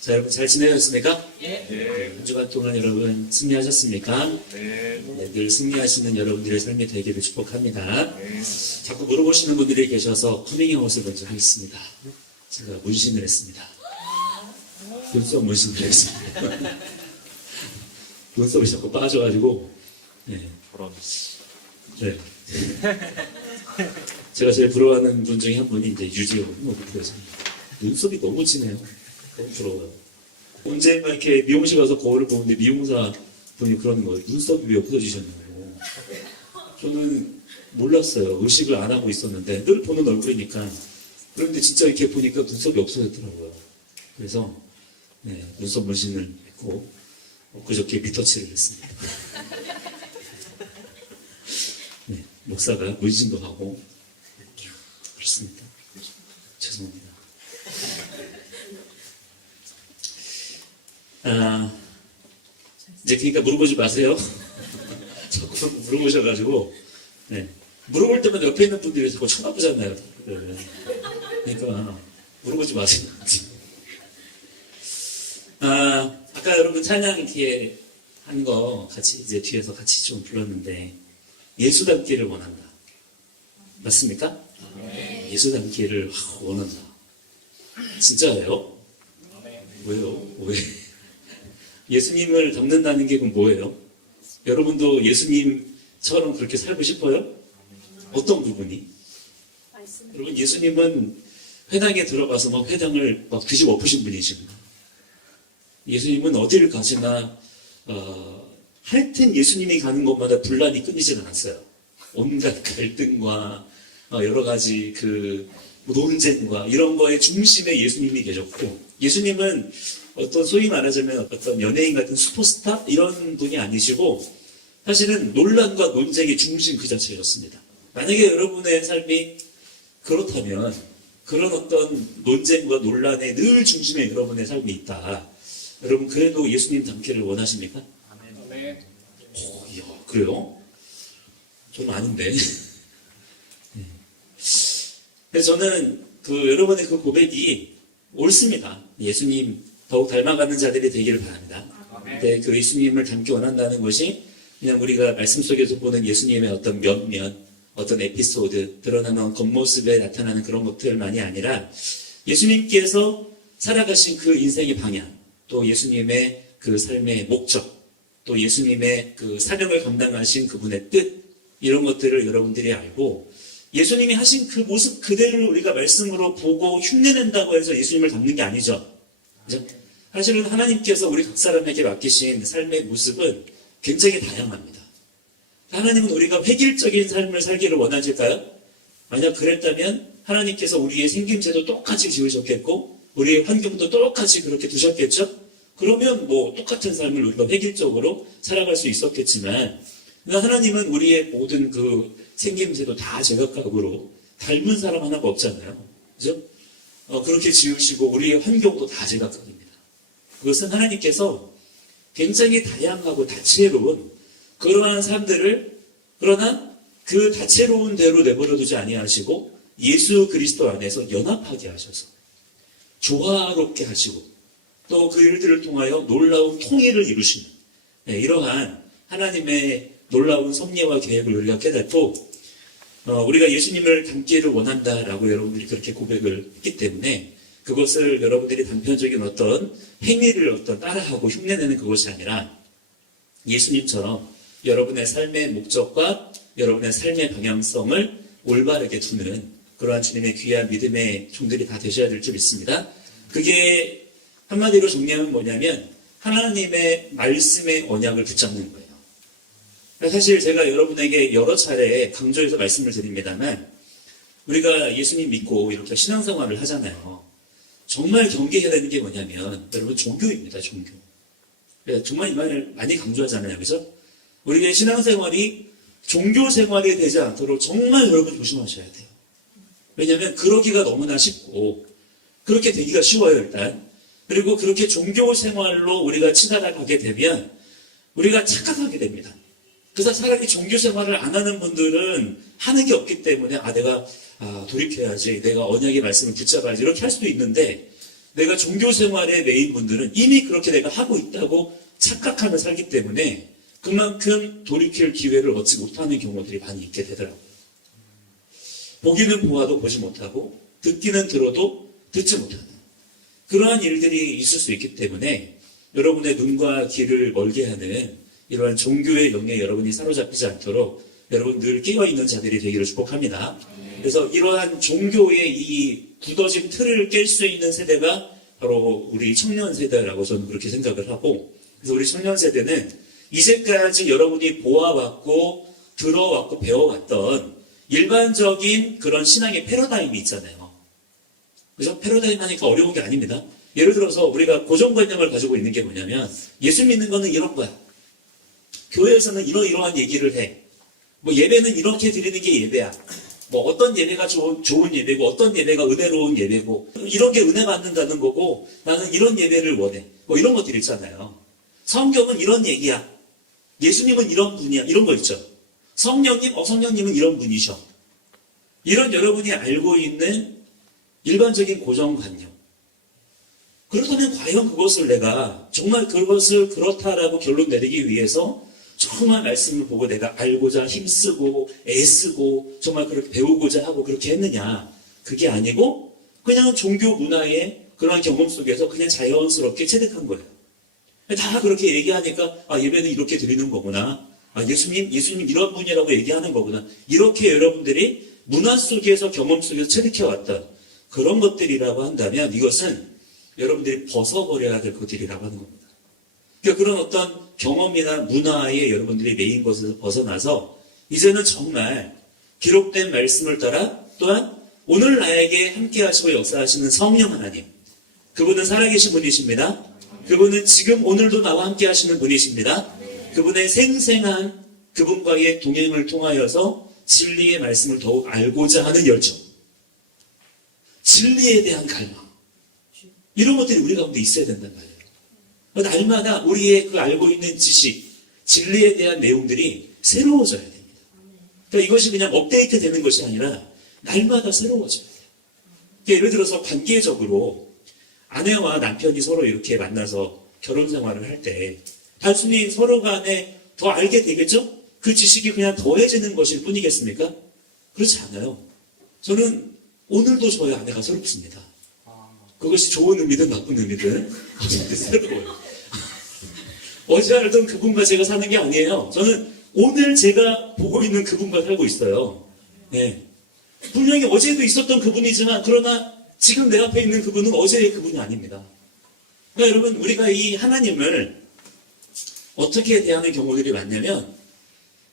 자, 여러분 잘 지내셨습니까? 네. 한 주간 동안 여러분 승리하셨습니까? 네. 네, 늘 승리하시는 여러분들의 삶이 되기를 축복합니다. 네. 자꾸 물어보시는 분들이 계셔서 커밍아웃을 먼저 하겠습니다. 제가 문신을 했습니다. 눈썹 문신을 했습니다. 눈썹이 자꾸 빠져가지고, 네. 그런. 네. 제가 제일 부러워하는 분 중에 한 분이 이제 유지호 그래서 눈썹이 너무 진해요. 너무 부러워요. 언젠가 이렇게 미용실 가서 거울을 보는데 미용사 분이 그러는 거예요. 눈썹이 왜 없어지셨냐고. 저는 몰랐어요. 의식을 안 하고 있었는데 늘 보는 얼굴이니까. 그런데 진짜 이렇게 보니까 눈썹이 없어졌더라고요. 그래서 네, 눈썹 문신을 했고 그저께 리터치를 했습니다. 네, 목사가 문신도 하고 그렇습니다. 죄송합니다. 이제 그러니까 물어보지 마세요. 자꾸 물어보셔가지고 네. 물어볼 때마다 옆에 있는 분들이 자꾸 쳐다보잖아요. 그러니까 물어보지 마세요. 아까 여러분 찬양 이렇게 한 거 같이 이제 뒤에서 같이 좀 불렀는데 예수 닮기를 원한다. 맞습니까? 네. 예수 닮기를 원한다. 진짜예요? 왜요? 왜? 예수님을 닮는다는 게 그럼 뭐예요? 여러분도 예수님처럼 그렇게 살고 싶어요? 어떤 부분이? 여러분 예수님은 회당에 들어가서 막 회당을 막 뒤집어 엎으신 분이십니다. 예수님은 어디를 가시나 하여튼 예수님이 가는 곳마다 분란이 끊이질 않았어요. 온갖 갈등과 여러 가지 그 논쟁과 이런 거의 중심에 예수님이 계셨고 예수님은 어떤 소위 말하자면 어떤 연예인 같은 슈퍼스타 이런 분이 아니시고 사실은 논란과 논쟁의 중심 그 자체였습니다. 만약에 여러분의 삶이 그렇다면 그런 어떤 논쟁과 논란의 늘 중심에 여러분의 삶이 있다. 여러분 그래도 예수님 닮기를 원하십니까? 네. 이야, 그래요? 저는 아닌데. 네. 그래서 저는 여러분의 그 고백이 옳습니다. 예수님 더욱 닮아가는 자들이 되기를 바랍니다. 근데 그 예수님을 닮기 원한다는 것이 그냥 우리가 말씀 속에서 보는 예수님의 어떤 면면, 어떤 에피소드, 드러나는 겉모습에 나타나는 그런 것들만이 아니라 예수님께서 살아가신 그 인생의 방향, 또 예수님의 그 삶의 목적, 또 예수님의 그 사명을 감당하신 그분의 뜻, 이런 것들을 여러분들이 알고 예수님이 하신 그 모습 그대로 우리가 말씀으로 보고 흉내낸다고 해서 예수님을 닮는 게 아니죠. 그죠? 사실은 하나님께서 우리 각 사람에게 맡기신 삶의 모습은 굉장히 다양합니다. 하나님은 우리가 획일적인 삶을 살기를 원하실까요? 만약 그랬다면 하나님께서 우리의 생김새도 똑같이 지으셨겠고 우리의 환경도 똑같이 그렇게 두셨겠죠? 그러면 뭐 똑같은 삶을 우리가 획일적으로 살아갈 수 있었겠지만 하나님은 우리의 모든 그 생김새도 다 제각각으로 닮은 사람 하나가 없잖아요. 그죠? 그렇게 지으시고 우리의 환경도 다 제각각입니다. 그것은 하나님께서 굉장히 다양하고 다채로운 그러한 사람들을 그러나 그 다채로운 대로 내버려 두지 아니하시고 예수 그리스도 안에서 연합하게 하셔서 조화롭게 하시고 또 그 일들을 통하여 놀라운 통일을 이루시는 이러한 하나님의 놀라운 섭리와 계획을 우리가 깨닫고 우리가 예수님을 닮기를 원한다라고 여러분들이 그렇게 고백을 했기 때문에 그것을 여러분들이 단편적인 어떤 행위를 어떤 따라하고 흉내내는 그것이 아니라 예수님처럼 여러분의 삶의 목적과 여러분의 삶의 방향성을 올바르게 두는 그러한 주님의 귀한 믿음의 종들이 다 되셔야 될 줄 믿습니다. 그게 한마디로 정리하면 뭐냐면 하나님의 말씀의 언약을 붙잡는 거예요. 사실 제가 여러분에게 여러 차례 강조해서 말씀을 드립니다만 우리가 예수님 믿고 이렇게 신앙생활을 하잖아요. 정말 경계해야 되는 게 뭐냐면 여러분 종교입니다. 종교. 정말 이 말을 많이 강조하잖아요. 그래서 우리의 신앙생활이 종교생활이 되지 않도록 정말 여러분 조심하셔야 돼요. 왜냐하면 그러기가 너무나 쉽고 그렇게 되기가 쉬워요. 일단. 그리고 그렇게 종교생활로 우리가 치달아가게 되면 우리가 착각하게 됩니다. 그래서 차라리 종교생활을 안 하는 분들은 하는 게 없기 때문에 내가 돌이켜야지, 내가 언약의 말씀을 붙잡아야지 이렇게 할 수도 있는데 내가 종교 생활의 메인 분들은 이미 그렇게 내가 하고 있다고 착각하며 살기 때문에 그만큼 돌이킬 기회를 얻지 못하는 경우들이 많이 있게 되더라고요. 보기는 보아도 보지 못하고 듣기는 들어도 듣지 못하는 그러한 일들이 있을 수 있기 때문에 여러분의 눈과 귀를 멀게 하는 이러한 종교의 영에 여러분이 사로잡히지 않도록 여러분 늘 깨어있는 자들이 되기를 축복합니다. 그래서 이러한 종교의 이 굳어진 틀을 깰 수 있는 세대가 바로 우리 청년 세대라고 저는 그렇게 생각을 하고, 그래서 우리 청년 세대는 이제까지 여러분이 보아왔고 들어왔고 배워왔던 일반적인 그런 신앙의 패러다임이 있잖아요. 그래서 패러다임 하니까 어려운 게 아닙니다. 예를 들어서 우리가 고정관념을 가지고 있는 게 뭐냐면 예수 믿는 거는 이런 거야. 교회에서는 이러이러한 얘기를 해. 뭐 예배는 이렇게 드리는 게 예배야. 뭐 어떤 예배가 좋은 예배고 어떤 예배가 은혜로운 예배고 이런 게 은혜 받는다는 거고 나는 이런 예배를 원해. 뭐 이런 것들 있잖아요. 성경은 이런 얘기야. 예수님은 이런 분이야. 이런 거 있죠. 성령님은 이런 분이셔. 이런 여러분이 알고 있는 일반적인 고정관념. 그렇다면 과연 그것을 내가 정말 그것을 그렇다라고 결론 내리기 위해서 정말 말씀을 보고 내가 알고자 힘쓰고 애쓰고 정말 그렇게 배우고자 하고 그렇게 했느냐. 그게 아니고 그냥 종교 문화의 그런 경험 속에서 그냥 자연스럽게 체득한 거예요. 다 그렇게 얘기하니까 예배는 이렇게 드리는 거구나. 예수님 이런 분이라고 얘기하는 거구나. 이렇게 여러분들이 문화 속에서 경험 속에서 체득해왔던 그런 것들이라고 한다면 이것은 여러분들이 벗어버려야 될 것들이라고 하는 겁니다. 그러니까 그런 어떤 경험이나 문화의 여러분들이 메인 것에서 벗어나서 이제는 정말 기록된 말씀을 따라 또한 오늘 나에게 함께 하시고 역사하시는 성령 하나님, 그분은 살아계신 분이십니다. 그분은 지금 오늘도 나와 함께 하시는 분이십니다. 그분의 생생한 그분과의 동행을 통하여서 진리의 말씀을 더욱 알고자 하는 열정, 진리에 대한 갈망, 이런 것들이 우리 가운데 있어야 된단 말이에요. 날마다 우리의 그 알고 있는 지식, 진리에 대한 내용들이 새로워져야 됩니다. 그러니까 이것이 그냥 업데이트 되는 것이 아니라 날마다 새로워져야 돼요. 그러니까 예를 들어서 관계적으로 아내와 남편이 서로 이렇게 만나서 결혼 생활을 할 때 단순히 서로 간에 더 알게 되겠죠? 그 지식이 그냥 더해지는 것일 뿐이겠습니까? 그렇지 않아요. 저는 오늘도 저희 아내가 새롭습니다. 그것이 좋은 의미든 나쁜 의미든 새로워요. 어제 알던 그분과 제가 사는 게 아니에요. 저는 오늘 제가 보고 있는 그분과 살고 있어요. 네. 분명히 어제도 있었던 그분이지만 그러나 지금 내 앞에 있는 그분은 어제의 그분이 아닙니다. 그러니까 여러분 우리가 이 하나님을 어떻게 대하는 경우들이 많냐면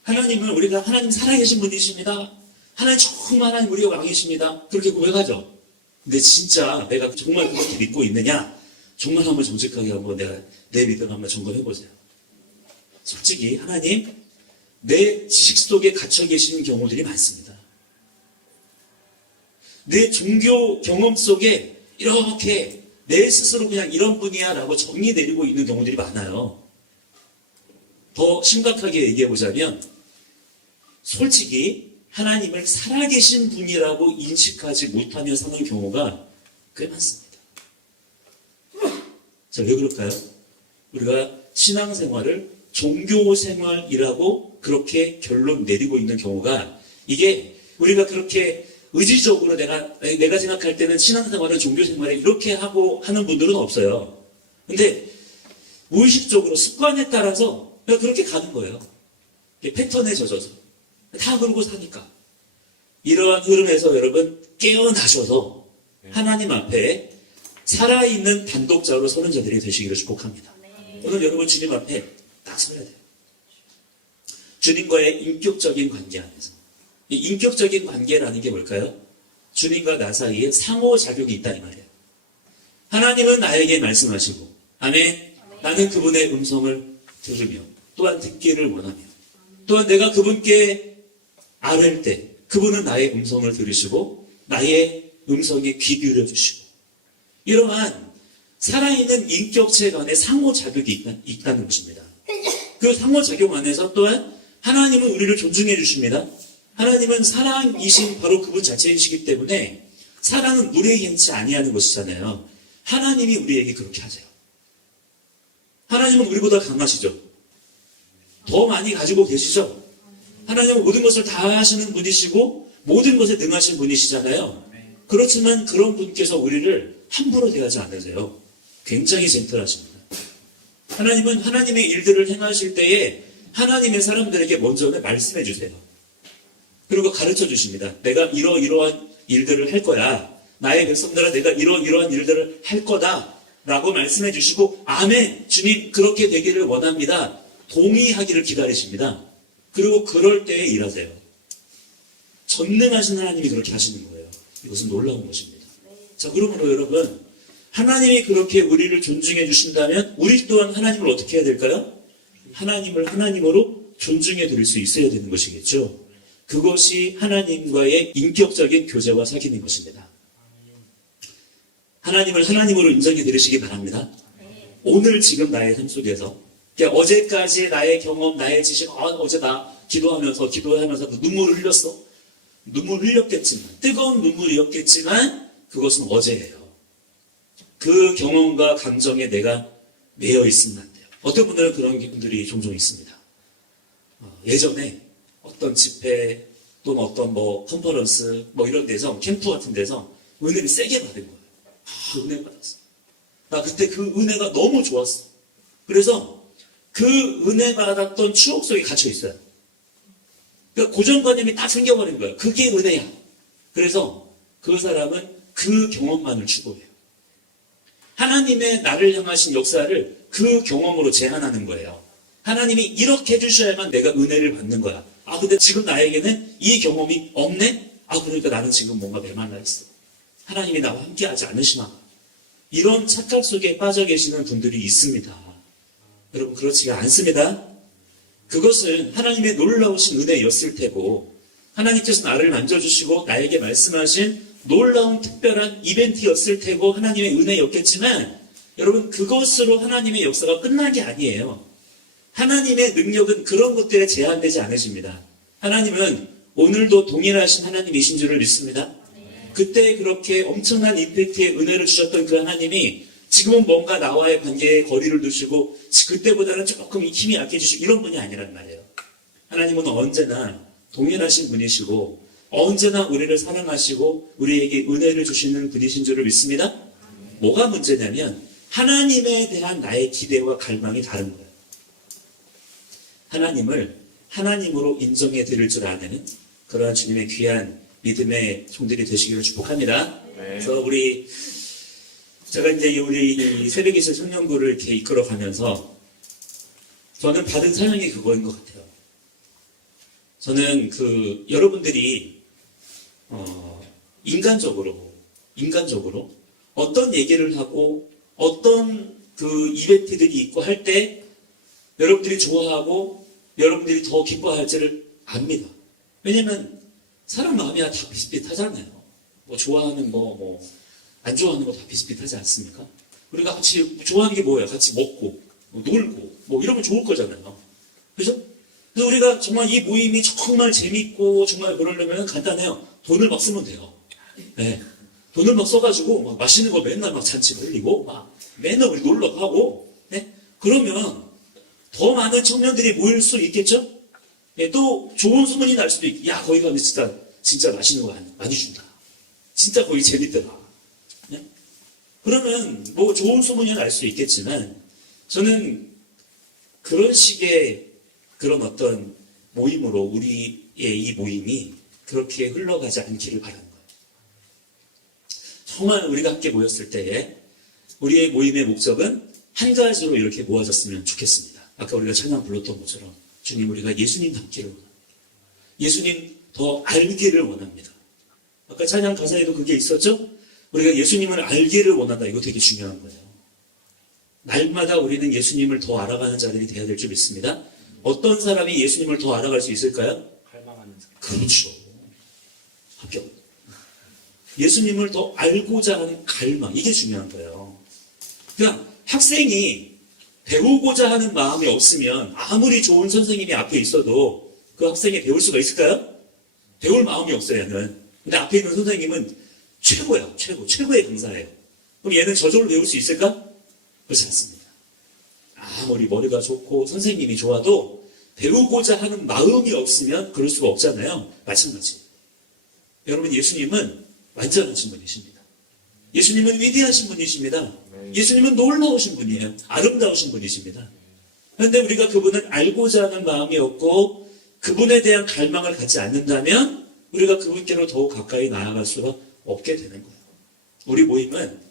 하나님은 우리가 하나님 살아계신 분이십니다. 하나님 정말 하나님 우리가 왕이십니다. 그렇게 고백하죠. 근데 진짜 내가 정말 그렇게 믿고 있느냐? 정말 한번 정직하게 한번 내가 내 믿음 한번 점검해보세요. 솔직히 하나님 내 지식 속에 갇혀 계시는 경우들이 많습니다. 내 종교 경험 속에 이렇게 내 스스로 그냥 이런 분이야 라고 정리 내리고 있는 경우들이 많아요. 더 심각하게 얘기해보자면 솔직히 하나님을 살아계신 분이라고 인식하지 못하며 사는 경우가 꽤 많습니다. 자, 왜 그럴까요? 우리가 신앙생활을 종교생활이라고 그렇게 결론 내리고 있는 경우가 이게 우리가 그렇게 의지적으로 내가 생각할 때는 신앙생활은 종교생활에 이렇게 하고 하는 분들은 없어요. 근데 무의식적으로 습관에 따라서 그냥 그렇게 가는 거예요. 패턴에 젖어서. 다 그러고 사니까. 이러한 흐름에서 여러분 깨어나셔서 하나님 앞에 살아있는 단독자로 서는 자들이 되시기를 축복합니다. 오늘 여러분 주님 앞에 딱 서야 돼요. 주님과의 인격적인 관계 안에서. 이 인격적인 관계라는 게 뭘까요? 주님과 나 사이에 상호작용이 있다 이 말이에요. 하나님은 나에게 말씀하시고 아멘. 나는 그분의 음성을 들으며 또한 듣기를 원하며 또한 내가 그분께 아뢰 때 그분은 나의 음성을 들으시고 나의 음성에 귀 기울여 주시고 이러한 살아있는 인격체 간의 상호작용이 있다는 것입니다. 그 상호작용 안에서 또한 하나님은 우리를 존중해 주십니다. 하나님은 사랑이신 바로 그분 자체이시기 때문에 사랑은 물에 행치 아니하는 것이잖아요. 하나님이 우리에게 그렇게 하세요. 하나님은 우리보다 강하시죠? 더 많이 가지고 계시죠? 하나님은 모든 것을 다 하시는 분이시고 모든 것에 능하신 분이시잖아요. 그렇지만 그런 분께서 우리를 함부로 대하지 않으세요. 굉장히 젠틀하십니다. 하나님은 하나님의 일들을 행하실 때에 하나님의 사람들에게 먼저는 말씀해 주세요. 그리고 가르쳐 주십니다. 내가 이러이러한 일들을 할 거야. 나의 백성들아 내가 이러이러한 일들을 할 거다. 라고 말씀해 주시고 아멘 주님 그렇게 되기를 원합니다. 동의하기를 기다리십니다. 그리고 그럴 때에 일하세요. 전능하신 하나님이 그렇게 하시는 거예요. 이것은 놀라운 것입니다. 자, 그러므로 여러분 하나님이 그렇게 우리를 존중해 주신다면 우리 또한 하나님을 어떻게 해야 될까요? 하나님을 하나님으로 존중해 드릴 수 있어야 되는 것이겠죠. 그것이 하나님과의 인격적인 교제와 사귐인 것입니다. 하나님을 하나님으로 인정해 드리시기 바랍니다. 오늘 지금 나의 삶 속에서 어제까지 나의 경험, 나의 지식, 어제 나 기도하면서 눈물을 흘렸어. 눈물 흘렸겠지만, 뜨거운 눈물이었겠지만 그것은 어제예요. 그 경험과 감정에 내가 매여 있으면 안 돼요. 어떤 분들은 그런 분들이 종종 있습니다. 예전에 어떤 집회 또는 어떤 컨퍼런스 이런 데서 캠프 같은 데서 은혜를 세게 받은 거예요. 은혜 받았어. 나 그때 그 은혜가 너무 좋았어. 그래서 그 은혜 받았던 추억 속에 갇혀 있어요. 그러니까 고정관념이 딱 생겨버린 거예요. 그게 은혜야. 그래서 그 사람은 그 경험만을 추구해요. 하나님의 나를 향하신 역사를 그 경험으로 제한하는 거예요. 하나님이 이렇게 해주셔야만 내가 은혜를 받는 거야. 근데 지금 나에게는 이 경험이 없네? 그러니까 나는 지금 뭔가 메말라 있어. 하나님이 나와 함께 하지 않으시나? 이런 착각 속에 빠져 계시는 분들이 있습니다. 여러분, 그렇지가 않습니다. 그것은 하나님의 놀라우신 은혜였을 테고, 하나님께서 나를 만져주시고 나에게 말씀하신 놀라운 특별한 이벤트였을 테고, 하나님의 은혜였겠지만, 여러분, 그것으로 하나님의 역사가 끝난 게 아니에요. 하나님의 능력은 그런 것들에 제한되지 않으십니다. 하나님은 오늘도 동일하신 하나님이신 줄을 믿습니다. 그때 그렇게 엄청난 임팩트의 은혜를 주셨던 그 하나님이 지금은 뭔가 나와의 관계에 거리를 두시고 그때보다는 조금 힘이 약해지시고 이런 분이 아니란 말이에요. 하나님은 언제나 동일하신 분이시고 언제나 우리를 사랑하시고 우리에게 은혜를 주시는 분이신 줄을 믿습니다. 뭐가 문제냐면 하나님에 대한 나의 기대와 갈망이 다른 거예요. 하나님을 하나님으로 인정해 드릴 줄 아는 그러한 주님의 귀한 믿음의 종들이 되시기를 축복합니다. 그래서 제가 이제 우리 새벽기술 청년부를 이렇게 이끌어가면서 저는 받은 사명이 그거인 것 같아요. 저는 여러분들이 인간적으로 어떤 얘기를 하고 어떤 이벤트들이 있고 할 때 여러분들이 좋아하고 여러분들이 더 기뻐할지를 압니다. 왜냐면 사람 마음이 다 비슷비슷하잖아요. 좋아하는 거, 안 좋아하는 거 다 비슷비슷하지 않습니까? 우리가 같이 좋아하는 게 뭐예요? 같이 먹고, 놀고, 이러면 좋을 거잖아요. 그죠? 그래서 우리가 정말 이 모임이 정말 재밌고, 정말 그러려면 간단해요. 돈을 막 쓰면 돼요. 네. 돈을 막 써가지고, 맛있는 거 맨날 잔치 올리고, 맨날 우리 놀러 가고, 네? 그러면 더 많은 청년들이 모일 수 있겠죠? 네, 또 좋은 소문이 날 수도 있고, 야, 거기 가면 진짜 맛있는 거 많이 준다. 진짜 거기 재밌더라. 네? 그러면 좋은 소문이 날 수 있겠지만, 저는 그런 식의 그런 어떤 모임으로 우리의 이 모임이 그렇게 흘러가지 않기를 바라는 거예요. 정말 우리가 함께 모였을 때에 우리의 모임의 목적은 한 가지로 이렇게 모아졌으면 좋겠습니다. 아까 우리가 찬양 불렀던 것처럼 주님, 우리가 예수님 닮기를 원합니다. 예수님 더 알기를 원합니다. 아까 찬양 가사에도 그게 있었죠? 우리가 예수님을 알기를 원한다. 이거 되게 중요한 거예요. 날마다 우리는 예수님을 더 알아가는 자들이 되어야 될 줄 믿습니다. 어떤 사람이 예수님을 더 알아갈 수 있을까요? 갈망하는 사람. 그렇죠. 합격. 예수님을 더 알고자 하는 갈망. 이게 중요한 거예요. 그냥 학생이 배우고자 하는 마음이 없으면 아무리 좋은 선생님이 앞에 있어도 그 학생이 배울 수가 있을까요? 배울 마음이 없어요, 얘는. 근데 앞에 있는 선생님은 최고야, 최고의 강사예요. 그럼 얘는 저절로 배울 수 있을까? 그렇지 않습니다. 아무리 머리가 좋고 선생님이 좋아도 배우고자 하는 마음이 없으면 그럴 수가 없잖아요. 마찬가지. 여러분, 예수님은 완전하신 분이십니다. 예수님은 위대하신 분이십니다. 예수님은 놀라우신 분이에요. 아름다우신 분이십니다. 그런데 우리가 그분을 알고자 하는 마음이 없고 그분에 대한 갈망을 갖지 않는다면 우리가 그분께로 더욱 가까이 나아갈 수가 없게 되는 거예요. 우리 모임은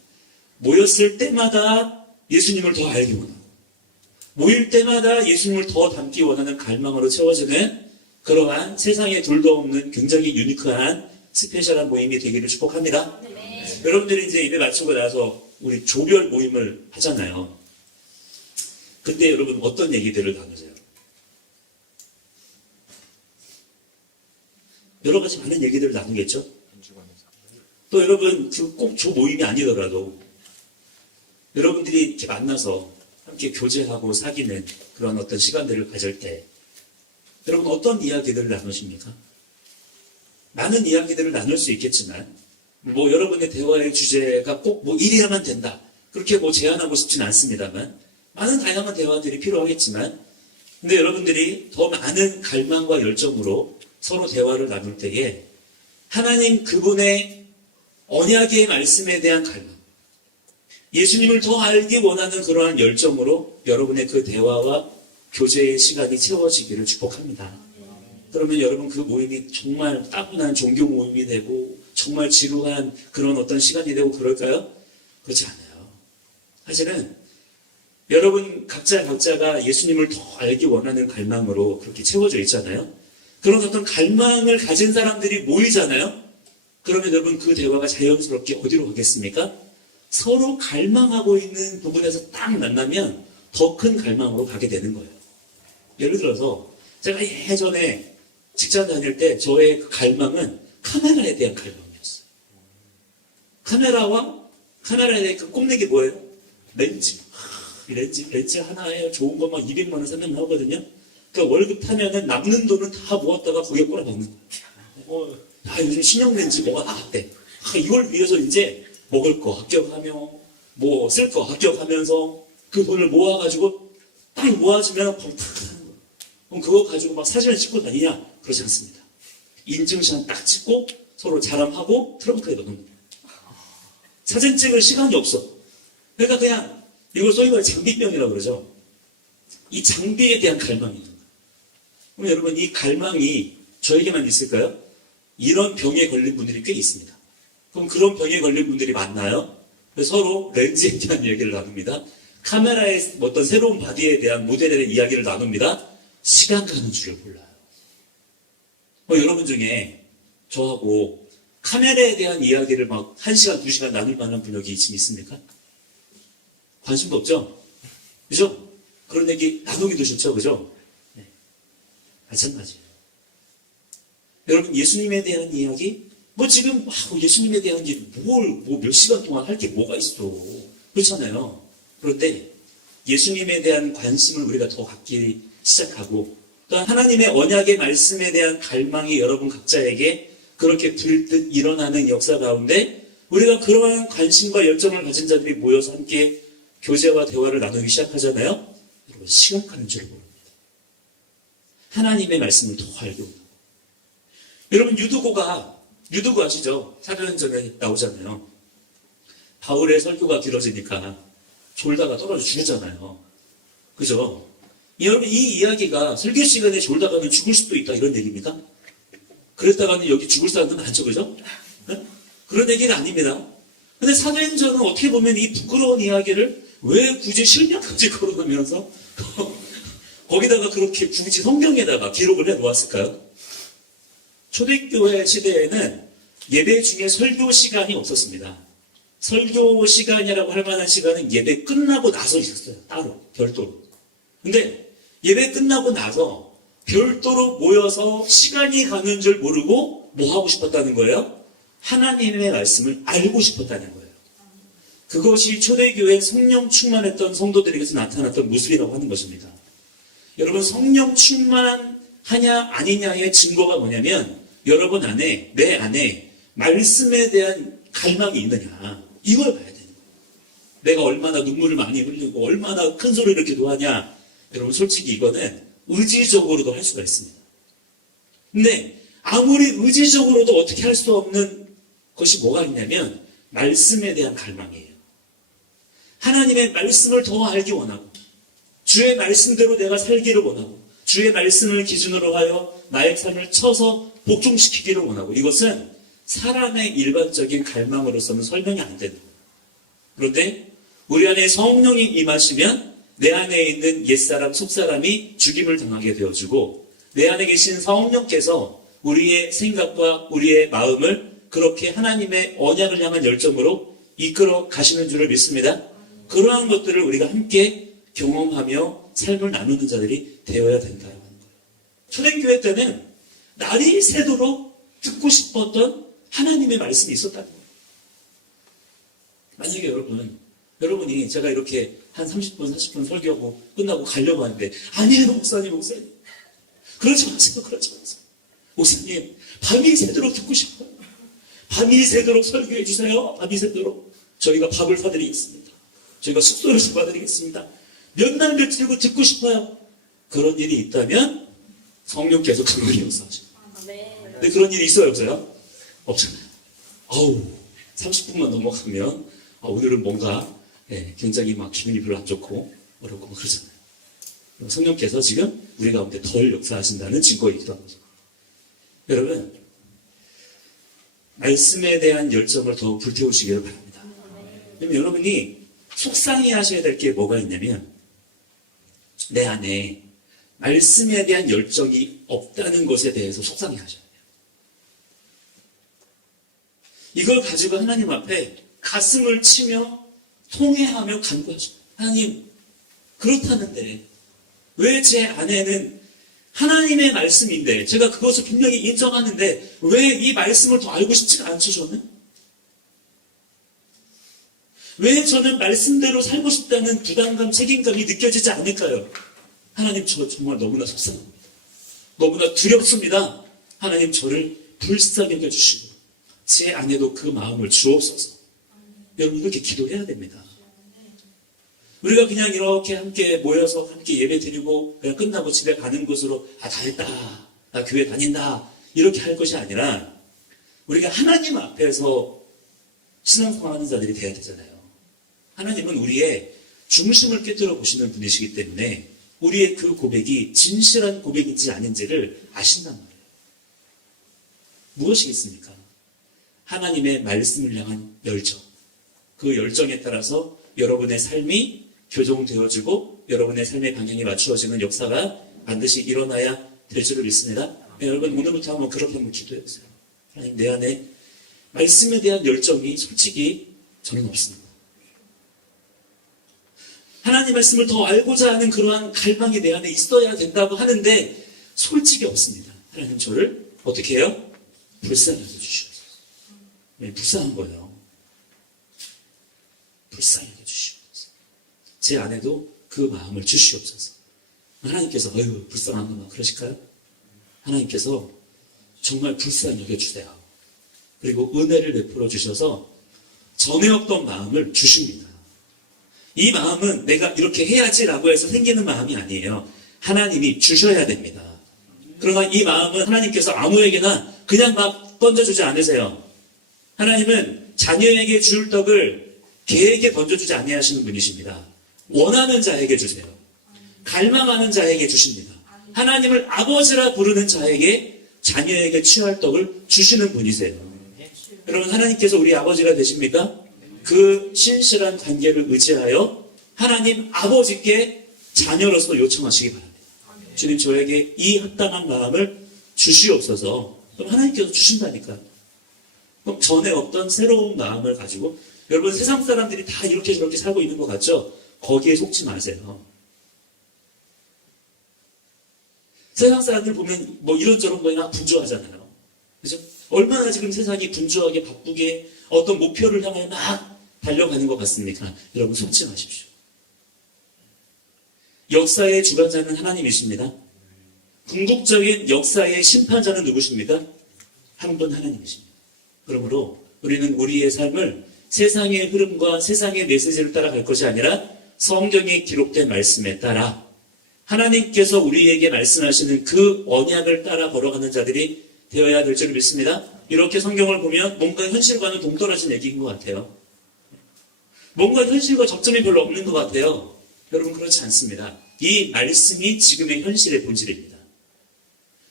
모였을 때마다 예수님을 더 알기 원하고 모일 때마다 예수님을 더 닮기 원하는 갈망으로 채워지는 그러한 세상에 둘도 없는 굉장히 유니크한 스페셜한 모임이 되기를 축복합니다. 네. 여러분들이 이제 예배 마치고 나서 우리 조별 모임을 하잖아요. 그때 여러분 어떤 얘기들을 나누세요? 여러 가지 많은 얘기들을 나누겠죠? 또 여러분 꼭 조 모임이 아니더라도 여러분들이 이렇게 만나서 함께 교제하고 사귀는 그런 어떤 시간들을 가질 때 여러분 어떤 이야기들을 나누십니까? 많은 이야기들을 나눌 수 있겠지만 뭐 여러분의 대화의 주제가 꼭 뭐 이래야만 된다 그렇게 뭐 제한하고 싶지는 않습니다만 많은 다양한 대화들이 필요하겠지만 근데 여러분들이 더 많은 갈망과 열정으로 서로 대화를 나눌 때에 하나님 그분의 언약의 말씀에 대한 갈망 예수님을 더 알기 원하는 그러한 열정으로 여러분의 그 대화와 교제의 시간이 채워지기를 축복합니다. 그러면 여러분 그 모임이 정말 따분한 종교 모임이 되고 정말 지루한 그런 어떤 시간이 되고 그럴까요? 그렇지 않아요. 사실은 여러분 각자가 예수님을 더 알기 원하는 갈망으로 그렇게 채워져 있잖아요. 그런 어떤 갈망을 가진 사람들이 모이잖아요. 그러면 여러분 그 대화가 자연스럽게 어디로 가겠습니까? 서로 갈망하고 있는 부분에서 딱 만나면 더 큰 갈망으로 가게 되는 거예요. 예를 들어서 제가 예전에 직장 다닐 때 저의 그 갈망은 카메라에 대한 갈망이었어요. 카메라에 대해 그 꼽는 게 뭐예요? 렌즈. 렌즈 하나에 좋은 것만 200만 원, 300만 원 하거든요. 그러니까 월급 타면은 남는 돈은 다 모았다가 거기에 꼬라박는 거예요. 요즘 신형 렌즈 뭐가 나왔대. 이걸 위해서 이제 먹을 거 합격하며 뭐 쓸 거 합격하면서 그 돈을 모아가지고 딱 모아지면 바로 탁 하는 거예요. 그럼 그거 가지고 막 사진을 찍고 다니냐? 그렇지 않습니다. 인증샷 딱 찍고 서로 자랑하고 트렁크에 넣는 거예요. 사진 찍을 시간이 없어. 그러니까 그냥 이걸 소위 말해 장비병이라고 그러죠. 이 장비에 대한 갈망이 있는 거예요. 그럼 여러분 이 갈망이 저에게만 있을까요? 이런 병에 걸린 분들이 꽤 있습니다. 그럼 그런 병에 걸린 분들이 많나요? 서로 렌즈에 대한 이야기를 나눕니다. 카메라의 어떤 새로운 바디에 대한 모델에 대한 이야기를 나눕니다. 시간 가는 줄을 몰라요. 여러분 중에 저하고 카메라에 대한 이야기를 막 1시간, 2시간 나눌 만한 분이 지금 있습니까? 관심도 없죠? 그죠? 그런 얘기 나누기도 싫죠? 그죠? 네. 마찬가지예요. 여러분, 예수님에 대한 이야기? 지금, 예수님에 대한 게 몇 시간 동안 할 게 뭐가 있어. 그렇잖아요. 그런데 예수님에 대한 관심을 우리가 더 갖기 시작하고, 또 하나님의 언약의 말씀에 대한 갈망이 여러분 각자에게 그렇게 불듯 일어나는 역사 가운데 우리가 그러한 관심과 열정을 가진 자들이 모여서 함께 교제와 대화를 나누기 시작하잖아요. 여러분, 시간 가는 줄 모릅니다. 하나님의 말씀을 더 알고. 여러분, 유두고 아시죠? 4년 전에 나오잖아요. 바울의 설교가 길어지니까 졸다가 떨어져 죽었잖아요. 그죠? 여러분, 이 이야기가 설교 시간에 졸다가는 죽을 수도 있다 이런 얘기입니까? 그랬다가는 여기 죽을 사람도 많죠, 그죠? 네? 그런 얘기는 아닙니다. 근데 사도행전은 어떻게 보면 이 부끄러운 이야기를 왜 굳이 실명까지 걸어가면서 거기다가 그렇게 굳이 성경에다가 기록을 해 놓았을까요? 초대교회 시대에는 예배 중에 설교 시간이 없었습니다. 설교 시간이라고 할 만한 시간은 예배 끝나고 나서 있었어요. 따로, 별도로. 근데 예배 끝나고 나서 별도로 모여서 시간이 가는 줄 모르고 뭐 하고 싶었다는 거예요? 하나님의 말씀을 알고 싶었다는 거예요. 그것이 초대교회 성령 충만했던 성도들에게서 나타났던 모습이라고 하는 것입니다. 여러분, 성령 충만하냐 아니냐의 증거가 뭐냐면 여러분 안에, 내 안에 말씀에 대한 갈망이 있느냐, 이걸 봐야 되는 거예요. 내가 얼마나 눈물을 많이 흘리고 얼마나 큰 소리를 이렇게 하냐. 여러분 솔직히 이거는 의지적으로도 할 수가 있습니다. 근데 아무리 의지적으로도 어떻게 할 수 없는 것이 뭐가 있냐면 말씀에 대한 갈망이에요. 하나님의 말씀을 더 알기 원하고 주의 말씀대로 내가 살기를 원하고 주의 말씀을 기준으로 하여 나의 삶을 쳐서 복종시키기를 원하고 이것은 사람의 일반적인 갈망으로서는 설명이 안 되는 거예요. 그런데 우리 안에 성령이 임하시면 내 안에 있는 옛사람, 속사람이 죽임을 당하게 되어주고 내 안에 계신 성령께서 우리의 생각과 우리의 마음을 그렇게 하나님의 언약을 향한 열정으로 이끌어 가시는 줄을 믿습니다. 그러한 것들을 우리가 함께 경험하며 삶을 나누는 자들이 되어야 된다는 거예요. 초대교회 때는 날이 새도록 듣고 싶었던 하나님의 말씀이 있었다는 거예요. 만약에 여러분이 제가 이렇게 한 30분, 40분 설교하고 끝나고 가려고 하는데 아니에요, 목사님. 그러지 마세요. 목사님, 밤이 새도록 듣고 싶어요. 밤이 새도록 설교해 주세요. 밤이 새도록. 저희가 밥을 사드리겠습니다. 저희가 숙소를 잡아드리겠습니다. 몇 날 며칠이고 듣고 싶어요. 그런 일이 있다면 성령께서 그걸 역사하셔요. 근데 그런 일이 있어요, 없어요? 없잖아요. 30분만 넘어가면 오늘은 뭔가 굉장히 막 기분이 별로 안 좋고 어렵고 막 그러잖아요. 성령께서 지금 우리 가운데 덜 역사하신다는 증거이기도 한 거죠. 여러분, 말씀에 대한 열정을 더 불태우시기를 바랍니다. 그럼 여러분이 속상해 하셔야 될 게 뭐가 있냐면 내 안에 말씀에 대한 열정이 없다는 것에 대해서 속상해 하셔야 돼요. 이걸 가지고 하나님 앞에 가슴을 치며 통회하며 간구하죠. 하나님, 그렇다는데 왜 제 안에는 하나님의 말씀인데 제가 그것을 분명히 인정하는데 왜 이 말씀을 더 알고 싶지가 않죠, 저는? 왜 저는 말씀대로 살고 싶다는 부담감, 책임감이 느껴지지 않을까요? 하나님, 저 정말 너무나 속상합니다. 너무나 두렵습니다. 하나님, 저를 불쌍히 여겨주시고 제 안에도 그 마음을 주옵소서. 여러분, 이렇게 기도해야 됩니다. 우리가 그냥 이렇게 함께 모여서 함께 예배 드리고 그냥 끝나고 집에 가는 것으로 다 했다, 나 교회 다닌다 이렇게 할 것이 아니라 우리가 하나님 앞에서 신앙생활하는 자들이 돼야 되잖아요. 하나님은 우리의 중심을 꿰뚫어 보시는 분이시기 때문에 우리의 그 고백이 진실한 고백인지 아닌지를 아신단 말이에요. 무엇이겠습니까? 하나님의 말씀을 향한 열정. 그 열정에 따라서 여러분의 삶이 교정되어지고 여러분의 삶의 방향이 맞추어지는 역사가 반드시 일어나야 될 줄을 믿습니다. 여러분, 오늘부터 한번 그렇게 한번 기도해보세요. 하나님, 내 안에 말씀에 대한 열정이 솔직히 저는 없습니다. 하나님 말씀을 더 알고자 하는 그러한 갈망이 내 안에 있어야 된다고 하는데 솔직히 없습니다. 하나님, 저를 어떻게 해요? 불쌍히 여겨주시옵소서. 불쌍한 거예요. 불쌍히 여겨주시옵소서. 제 안에도 그 마음을 주시옵소서. 하나님께서 불쌍한 것만 그러실까요? 하나님께서 정말 불쌍히 여겨주세요. 그리고 은혜를 베풀어 주셔서 전에 없던 마음을 주십니다. 이 마음은 내가 이렇게 해야지라고 해서 생기는 마음이 아니에요. 하나님이 주셔야 됩니다. 그러나 이 마음은 하나님께서 아무에게나 그냥 막 던져주지 않으세요. 하나님은 자녀에게 줄 떡을 개에게 던져주지 아니하시는 분이십니다. 원하는 자에게 주세요. 갈망하는 자에게 주십니다. 하나님을 아버지라 부르는 자에게 자녀에게 취할 떡을 주시는 분이세요. 여러분, 하나님께서 우리 아버지가 되십니까? 그 신실한 관계를 의지하여 하나님 아버지께 자녀로서 요청하시기 바랍니다. 주님, 저에게 이 합당한 마음을 주시옵소서. 그럼 하나님께서 주신다니까요. 그럼 전에 어떤 새로운 마음을 가지고, 여러분, 세상 사람들이 다 이렇게 저렇게 살고 있는 것 같죠? 거기에 속지 마세요. 세상 사람들 보면 뭐 이런저런 거에 막 분주하잖아요. 그죠? 얼마나 지금 세상이 분주하게 바쁘게 어떤 목표를 향해 막 달려가는 것 같습니까? 여러분, 속지 마십시오. 역사의 주관자는 하나님이십니다. 궁극적인 역사의 심판자는 누구십니까? 한 분 하나님이십니다. 그러므로 우리는 우리의 삶을 세상의 흐름과 세상의 메시지를 따라갈 것이 아니라 성경에 기록된 말씀에 따라 하나님께서 우리에게 말씀하시는 그 언약을 따라 걸어가는 자들이 되어야 될 줄 믿습니다. 이렇게 성경을 보면 뭔가 현실과는 동떨어진 얘기인 것 같아요. 뭔가 현실과 접점이 별로 없는 것 같아요. 여러분, 그렇지 않습니다. 이 말씀이 지금의 현실의 본질입니다.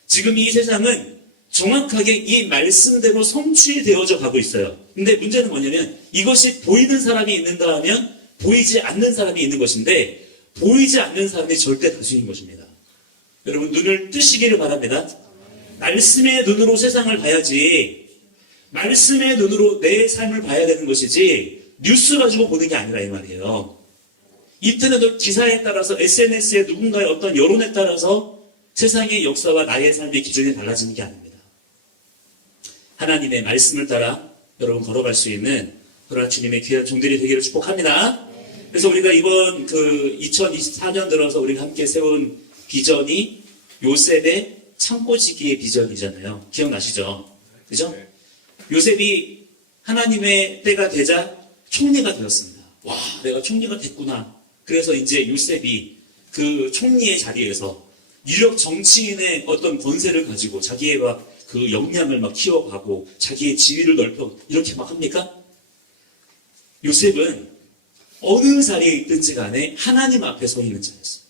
지금 이 세상은 정확하게 이 말씀대로 성취되어져 가고 있어요. 근데 문제는 뭐냐면 이것이 보이는 사람이 있는가 하면 보이지 않는 사람이 있는 것인데 보이지 않는 사람이 절대 다수인 것입니다. 여러분, 눈을 뜨시기를 바랍니다. 말씀의 눈으로 세상을 봐야지, 말씀의 눈으로 내 삶을 봐야 되는 것이지 뉴스 가지고 보는 게 아니라 이 말이에요. 인터넷 기사에 따라서 SNS에 누군가의 어떤 여론에 따라서 세상의 역사와 나의 삶의 기준이 달라지는 게 아닙니다. 하나님의 말씀을 따라 여러분 걸어갈 수 있는 그러한 주님의 귀한 종들이 되기를 축복합니다. 그래서 우리가 이번 2024년 들어서 우리가 함께 세운 비전이 요셉의 창고지기의 비전이잖아요. 기억나시죠? 그죠? 요셉이 하나님의 때가 되자 총리가 되었습니다. 와, 내가 총리가 됐구나. 그래서 이제 요셉이 그 총리의 자리에서 유력 정치인의 어떤 권세를 가지고 자기의 막 그 역량을 막 키워가고 자기의 지위를 넓혀 이렇게 막 합니까? 요셉은 어느 자리에 있든지 간에 하나님 앞에 서 있는 자였어요.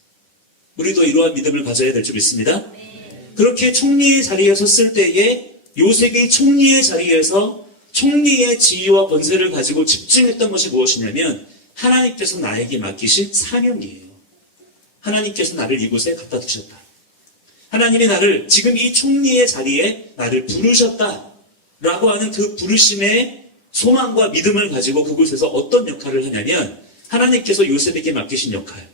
우리도 이러한 믿음을 가져야 될 줄 믿습니다. 그렇게 총리의 자리에 섰을 때에 요셉이 총리의 자리에서 총리의 지위와 권세를 가지고 집중했던 것이 무엇이냐면 하나님께서 나에게 맡기신 사명이에요. 하나님께서 나를 이곳에 갖다 두셨다. 하나님이 나를 지금 이 총리의 자리에 나를 부르셨다라고 하는 그 부르심의 소망과 믿음을 가지고 그곳에서 어떤 역할을 하냐면 하나님께서 요셉에게 맡기신 역할,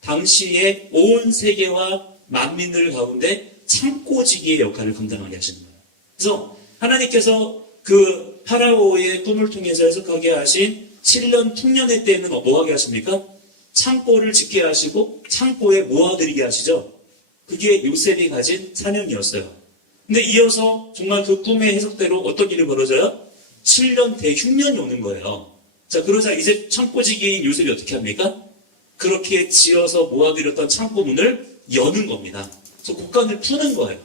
당시의 온 세계와 만민들 가운데 창고지기의 역할을 감당하게 하시는 거예요. 그래서 하나님께서 그 파라오의 꿈을 통해서 해석하게 하신 7년 풍년의 때에는 뭐 하게 하십니까? 창고를 짓게 하시고 창고에 모아드리게 하시죠. 그게 요셉이 가진 사명이었어요. 근데 이어서 정말 그 꿈의 해석대로 어떤 일이 벌어져요? 7년 대흉년이 오는 거예요. 자, 그러자 이제 창고지기인 요셉이 어떻게 합니까? 그렇게 지어서 모아드렸던 창고 문을 여는 겁니다. 그래서 곡간을 푸는 거예요.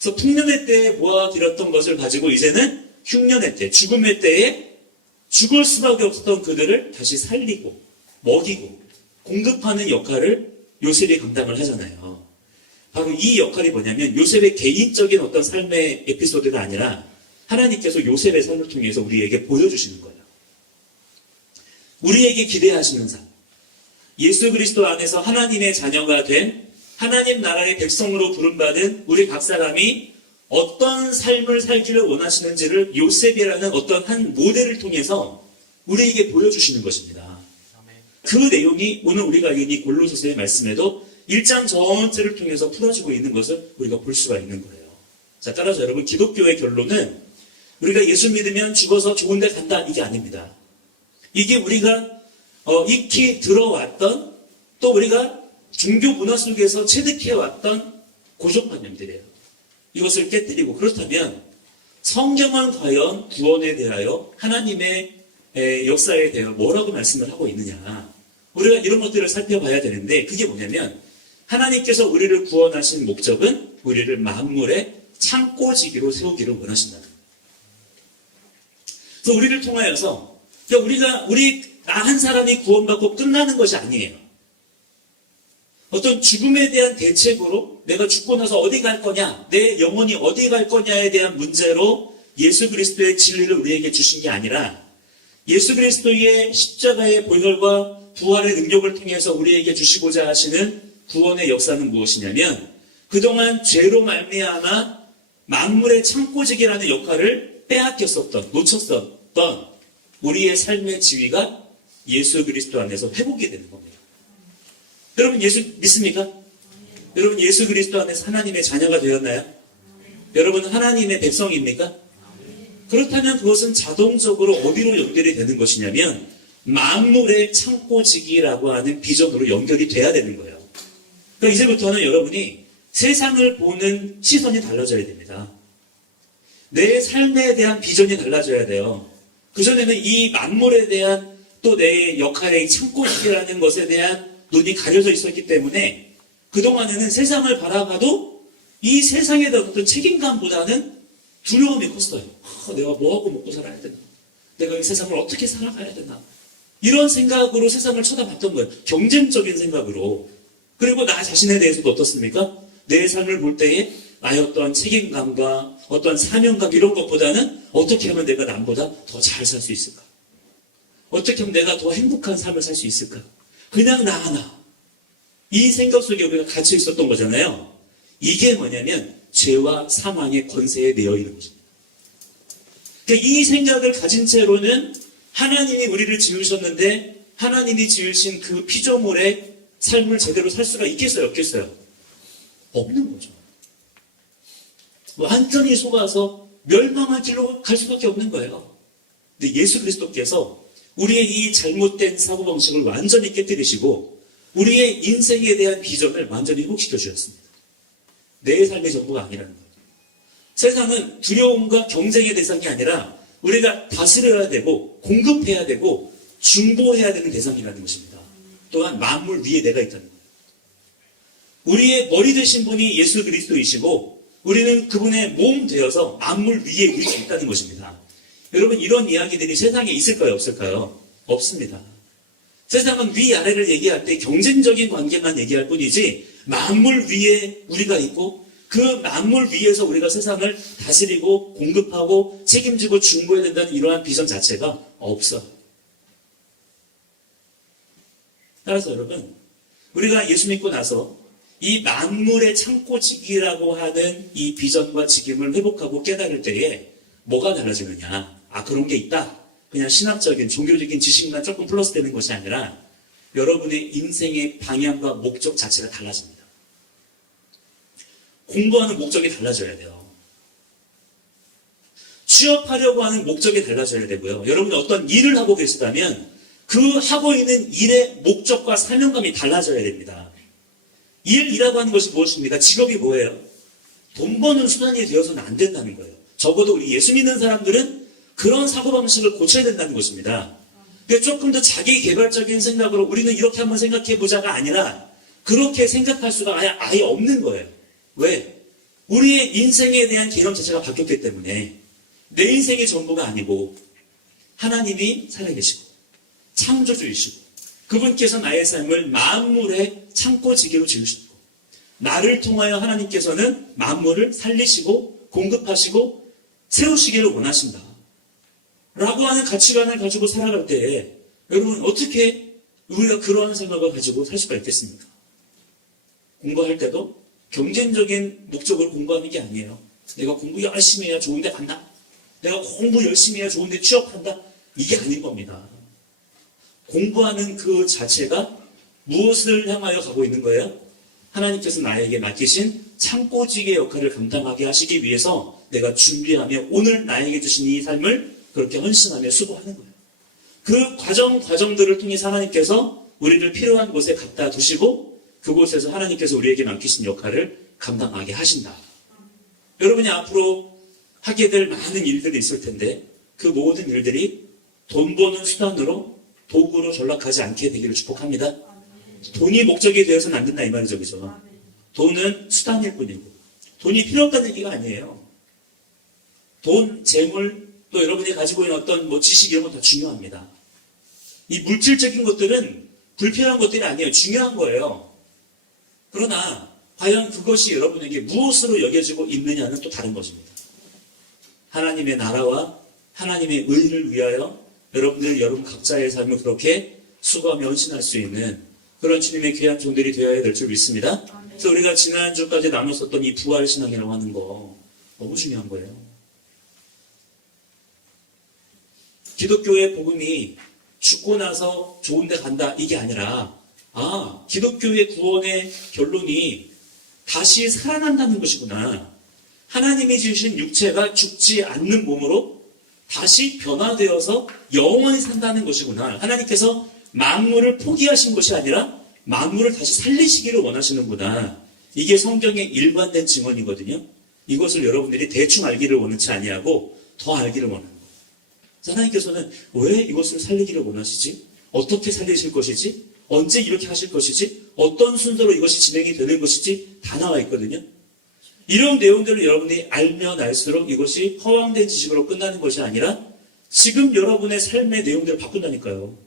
그래서 풍년의 때에 모아드렸던 것을 가지고 이제는 흉년의 때, 죽음의 때에 죽을 수밖에 없었던 그들을 다시 살리고 먹이고 공급하는 역할을 요셉이 감당을 하잖아요. 바로 이 역할이 뭐냐면 요셉의 개인적인 어떤 삶의 에피소드가 아니라 하나님께서 요셉의 삶을 통해서 우리에게 보여주시는 거예요. 우리에게 기대하시는 삶. 예수 그리스도 안에서 하나님의 자녀가 된 하나님 나라의 백성으로 부름받은 우리 각 사람이 어떤 삶을 살기를 원하시는지를 요셉이라는 어떤 한 모델을 통해서 우리에게 보여주시는 것입니다. 그 내용이 오늘 우리가 읽은 이 골로새서의 말씀에도 1장 전체를 통해서 풀어지고 있는 것을 우리가 볼 수가 있는 거예요. 자, 따라서 여러분, 기독교의 결론은 우리가 예수 믿으면 죽어서 좋은 데 간다, 이게 아닙니다. 이게 우리가 익히 들어왔던, 또 우리가 종교 문화 속에서 체득해왔던 고정관념들이에요. 이것을 깨뜨리고, 그렇다면 성경은 과연 구원에 대하여 하나님의 역사에 대하여 뭐라고 말씀을 하고 있느냐. 우리가 이런 것들을 살펴봐야 되는데 그게 뭐냐면 하나님께서 우리를 구원하신 목적은 우리를 만물의 창고지기로 세우기를 원하신다는 거예요. 그래서 우리를 통하여서 나 한 사람이 구원받고 끝나는 것이 아니에요. 어떤 죽음에 대한 대책으로 내가 죽고 나서 어디 갈 거냐, 내 영혼이 어디 갈 거냐에 대한 문제로 예수 그리스도의 진리를 우리에게 주신 게 아니라 예수 그리스도의 십자가의 보혈과 부활의 능력을 통해서 우리에게 주시고자 하시는 구원의 역사는 무엇이냐면 그동안 죄로 말미암아 만물의 창고지기라는 역할을 빼앗겼었던, 놓쳤었던 우리의 삶의 지위가 예수 그리스도 안에서 회복이 되는 겁니다. 여러분, 예수 믿습니까? 여러분, 예수 그리스도 안에서 하나님의 자녀가 되었나요? 여러분, 하나님의 백성입니까? 그렇다면 그것은 자동적으로 어디로 연결이 되는 것이냐면 만물의 창고지기라고 하는 비전으로 연결이 돼야 되는 거예요. 그러니까 이제부터는 여러분이 세상을 보는 시선이 달라져야 됩니다. 내 삶에 대한 비전이 달라져야 돼요. 그전에는 이 만물에 대한 또 내 역할의 창고지기라는 것에 대한 눈이 가려져 있었기 때문에 그동안에는 세상을 바라봐도 이 세상에 대한 어떤 책임감보다는 두려움이 컸어요. 내가 뭐하고 먹고 살아야 되나? 내가 이 세상을 어떻게 살아가야 되나? 이런 생각으로 세상을 쳐다봤던 거예요. 경쟁적인 생각으로. 그리고 나 자신에 대해서도 어떻습니까? 내 삶을 볼 때에 나의 어떤 책임감과 어떤 사명감 이런 것보다는 어떻게 하면 내가 남보다 더 잘 살 수 있을까? 어떻게 하면 내가 더 행복한 삶을 살 수 있을까? 그냥 나 하나. 이 생각 속에 우리가 갇혀 있었던 거잖아요. 이게 뭐냐면 죄와 사망의 권세에 매여 있는 것입니다. 그러니까 이 생각을 가진 채로는 하나님이 우리를 지으셨는데 하나님이 지으신 그 피조물의 삶을 제대로 살 수가 있겠어요? 없겠어요? 없는 거죠. 완전히 속아서 멸망할 길로 갈 수밖에 없는 거예요. 근데 예수 그리스도께서 우리의 이 잘못된 사고방식을 완전히 깨뜨리시고 우리의 인생에 대한 비전을 완전히 회복시켜 주셨습니다. 내 삶의 전부가 아니라는 거예요. 세상은 두려움과 경쟁의 대상이 아니라 우리가 다스려야 되고 공급해야 되고 중보해야 되는 대상이라는 것입니다. 또한 만물 위에 내가 있다는 거예요. 우리의 머리 되신 분이 예수 그리스도이시고 우리는 그분의 몸 되어서 만물 위에 우리가 있다는 것입니다. 여러분 이런 이야기들이 세상에 있을까요? 없을까요? 없습니다. 세상은 위아래를 얘기할 때 경쟁적인 관계만 얘기할 뿐이지 만물 위에 우리가 있고 그 만물 위에서 우리가 세상을 다스리고 공급하고 책임지고 중보해야 된다는 이러한 비전 자체가 없어요. 따라서 여러분 우리가 예수 믿고 나서 이 만물의 창고지기라고 하는 이 비전과 직임을 회복하고 깨달을 때에 뭐가 달라지느냐? 그런 게 있다. 그냥 신학적인 종교적인 지식만 조금 플러스 되는 것이 아니라 여러분의 인생의 방향과 목적 자체가 달라집니다. 공부하는 목적이 달라져야 돼요. 취업하려고 하는 목적이 달라져야 되고요. 여러분이 어떤 일을 하고 계시다면 그 하고 있는 일의 목적과 사명감이 달라져야 됩니다. 일이라고 하는 것이 무엇입니까? 직업이 뭐예요? 돈 버는 수단이 되어서는 안 된다는 거예요. 적어도 우리 예수 믿는 사람들은 그런 사고방식을 고쳐야 된다는 것입니다. 그러니까 조금 더 자기 개발적인 생각으로 우리는 이렇게 한번 생각해 보자가 아니라 그렇게 생각할 수가 아예 없는 거예요. 왜? 우리의 인생에 대한 개념 자체가 바뀌었기 때문에 내 인생의 전부가 아니고 하나님이 살아계시고 창조주이시고 그분께서 나의 삶을 만물의 창고지기로 지으셨고 나를 통하여 하나님께서는 만물을 살리시고 공급하시고 세우시기를 원하신다. 라고 하는 가치관을 가지고 살아갈 때에 여러분 어떻게 우리가 그러한 생각을 가지고 살 수가 있겠습니까? 공부할 때도 경쟁적인 목적으로 공부하는 게 아니에요. 내가 공부 열심히 해야 좋은 데 간다. 내가 공부 열심히 해야 좋은 데 취업한다. 이게 아닌 겁니다. 공부하는 그 자체가 무엇을 향하여 가고 있는 거예요? 하나님께서 나에게 맡기신 창고지기의 역할을 감당하게 하시기 위해서 내가 준비하며 오늘 나에게 주신 이 삶을 그렇게 헌신하며 수고하는 거예요. 그 과정들을 통해서 하나님께서 우리를 필요한 곳에 갖다 두시고 그곳에서 하나님께서 우리에게 맡기신 역할을 감당하게 하신다. 여러분이 앞으로 하게 될 많은 일들이 있을 텐데 그 모든 일들이 돈 버는 수단으로 도구로 전락하지 않게 되기를 축복합니다. 돈이 목적이 되어서는 안 된다 이 말이죠. 그죠? 돈은 수단일 뿐이고 돈이 필요 없다는 얘기가 아니에요. 돈, 재물, 또 여러분이 가지고 있는 어떤 지식 이런 건 다 중요합니다. 이 물질적인 것들은 불필요한 것들이 아니에요. 중요한 거예요. 그러나 과연 그것이 여러분에게 무엇으로 여겨지고 있느냐는 또 다른 것입니다. 하나님의 나라와 하나님의 의를 위하여 여러분 각자의 삶을 그렇게 수고하며 헌신할 수 있는 그런 주님의 귀한 종들이 되어야 될 줄 믿습니다. 그래서 우리가 지난주까지 나눴었던 이 부활신앙이라고 하는 거 너무 중요한 거예요. 기독교의 복음이 죽고 나서 좋은 데 간다 이게 아니라 기독교의 구원의 결론이 다시 살아난다는 것이구나. 하나님이 지으신 육체가 죽지 않는 몸으로 다시 변화되어서 영원히 산다는 것이구나. 하나님께서 만물을 포기하신 것이 아니라 만물을 다시 살리시기를 원하시는구나. 이게 성경의 일관된 증언이거든요. 이것을 여러분들이 대충 알기를 원치 아니하고 더 알기를 원하는 거예요. 하나님께서는 왜 이것을 살리기를 원하시지? 어떻게 살리실 것이지? 언제 이렇게 하실 것이지? 어떤 순서로 이것이 진행이 되는 것이지? 다 나와 있거든요. 이런 내용들을 여러분이 알면 알수록 이것이 허황된 지식으로 끝나는 것이 아니라 지금 여러분의 삶의 내용들을 바꾼다니까요.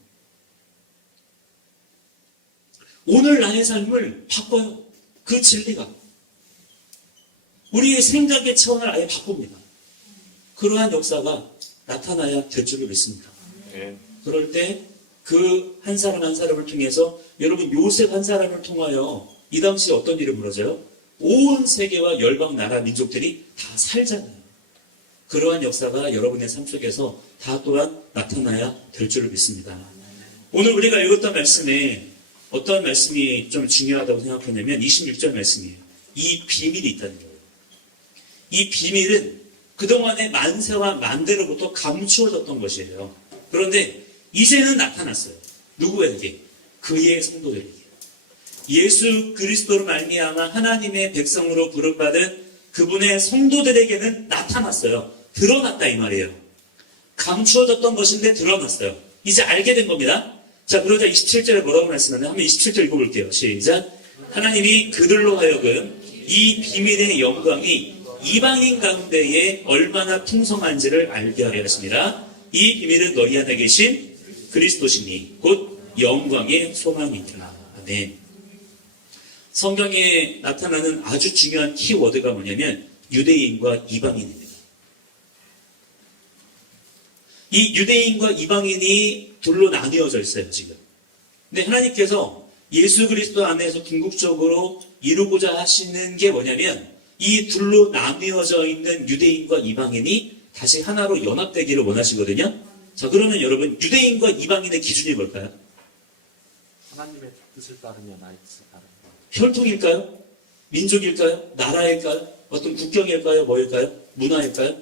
오늘 나의 삶을 바꿔요. 그 진리가. 우리의 생각의 차원을 아예 바꿉니다. 그러한 역사가 나타나야 될 줄을 믿습니다. 그럴 때 그 한 사람 한 사람을 통해서 여러분 요셉 한 사람을 통하여 이 당시에 어떤 일이 벌어져요? 온 세계와 열방 나라 민족들이 다 살잖아요. 그러한 역사가 여러분의 삶 속에서 다 또한 나타나야 될 줄을 믿습니다. 오늘 우리가 읽었던 말씀에 어떤 말씀이 좀 중요하다고 생각하냐면 26절 말씀이에요. 이 비밀이 있다는 거예요. 이 비밀은 그동안의 만세와 만대로부터 감추어졌던 것이에요. 그런데 이제는 나타났어요. 누구에게? 그의 성도들에게. 예수 그리스도로 말미암아 하나님의 백성으로 부름받은 그분의 성도들에게는 나타났어요. 드러났다 이 말이에요. 감추어졌던 것인데 드러났어요. 이제 알게 된 겁니다. 자, 그러자 27절에 뭐라고 말씀하냐? 한번 27절 읽어볼게요. 시작. 하나님이 그들로 하여금 이 비밀의 영광이 이방인 가운데에 얼마나 풍성한지를 알게 하려 하십니다. 이 비밀은 너희 안에 계신 그리스도시니 곧 영광의 소망이니라. 아멘. 성경에 나타나는 아주 중요한 키워드가 뭐냐면 유대인과 이방인입니다. 이 유대인과 이방인이 둘로 나뉘어져 있어요, 지금. 근데 하나님께서 예수 그리스도 안에서 궁극적으로 이루고자 하시는 게 뭐냐면 이 둘로 나뉘어져 있는 유대인과 이방인이 다시 하나로 연합되기를 원하시거든요. 자, 그러면 여러분 유대인과 이방인의 기준이 뭘까요? 하나님의 뜻을 따르며 나의 뜻을 따르며. 혈통일까요? 민족일까요? 나라일까요? 어떤 국경일까요? 뭐일까요? 문화일까요?